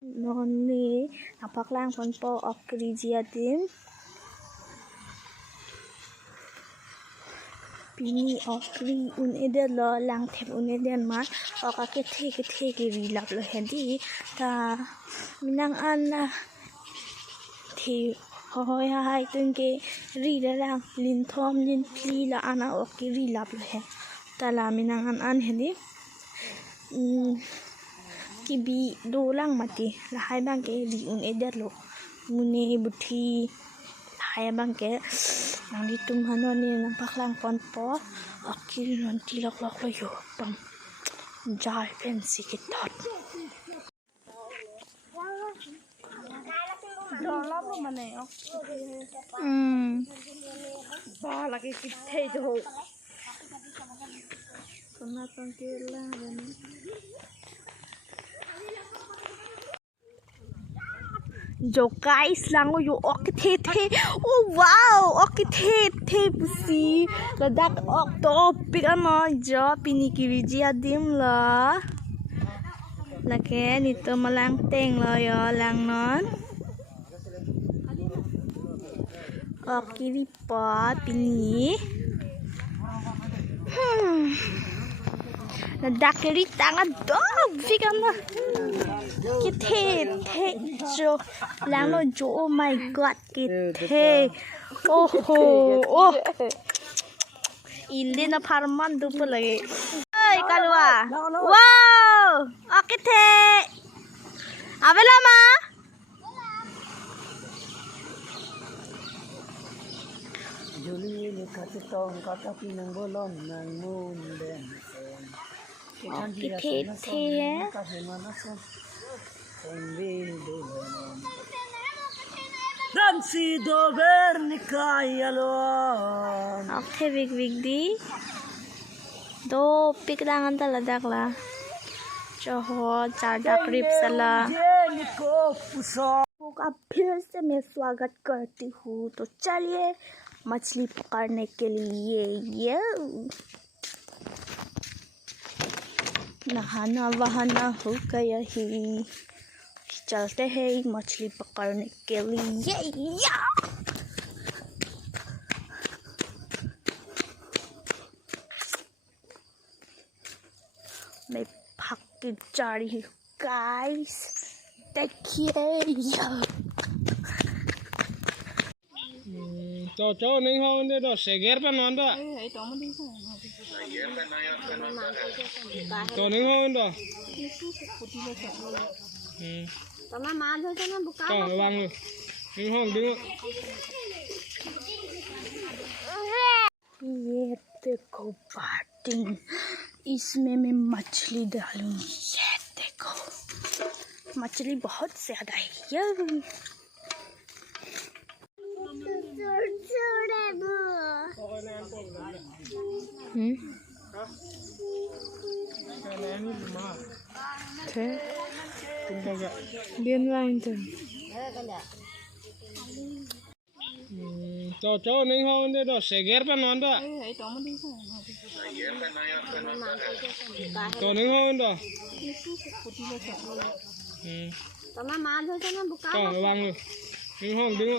Noni napaklang konpo okrijiatim pini okri un eder lo lang thep un eder ma okake the rilap lo hedi ta minang anna thi hoi hai tunke ri la lang lin thom lin pli la ana okki rilap lo he ta la minang an hedi kibi do lang mati la hai bang ke ri un eder lo mune buthi hai bang ke nang di tum hanon ni nang paklang pon po akiri non ti lok lo yo pam jar fancy ke thot do lap lo mane ba la ke thei do kona tong ke la जो guys लांगो यो okay थे oh wow okay थे pussy Ladakh okay तो pigeon जो पिनी किरी जिया दिम ल लके नितो मलांग तेंग ल यो लांग नन ओकिरी पा पिनी लदाकेरी तांगा दो पिगन कि थे जो लांगो जो ओ माय गॉड कि थे ओहो ओ इल्ले ना फार्मन दुप लगे ओय कालवा वाओ ओके थे आवेला मा जुली ने कत तों कत पिनंग बोलन नंग मून देन ओके थे Ramsi do bernikayalon. Oke big di do pik dangan tala dakla choho चारदा क्रिप सला अब फिर से मैं स्वागत करती हूँ तो चलिए मछली पकड़ने के लिए ये नहाना वहाना हो गया ही चलते हैं मछली पकड़ने के लिए या मैं भाग के जा रही हूँ गाइस देखिए cho नहीं हो दे तो सेगेर पे नॉन तो तो नहीं हो तो तमा मार दो ना बुका तो वang luôn नहीं हो đứng ये देखो बाटिंग इसमें मैं मछली डालूंगी ये देखो मछली बहुत ज्यादा है ये điên lên từ cho नहीं हो दे तो सेगेर पे नॉन तो नहीं हो तो तमा मार दो ना बुका तो वang luôn नहीं हो đứng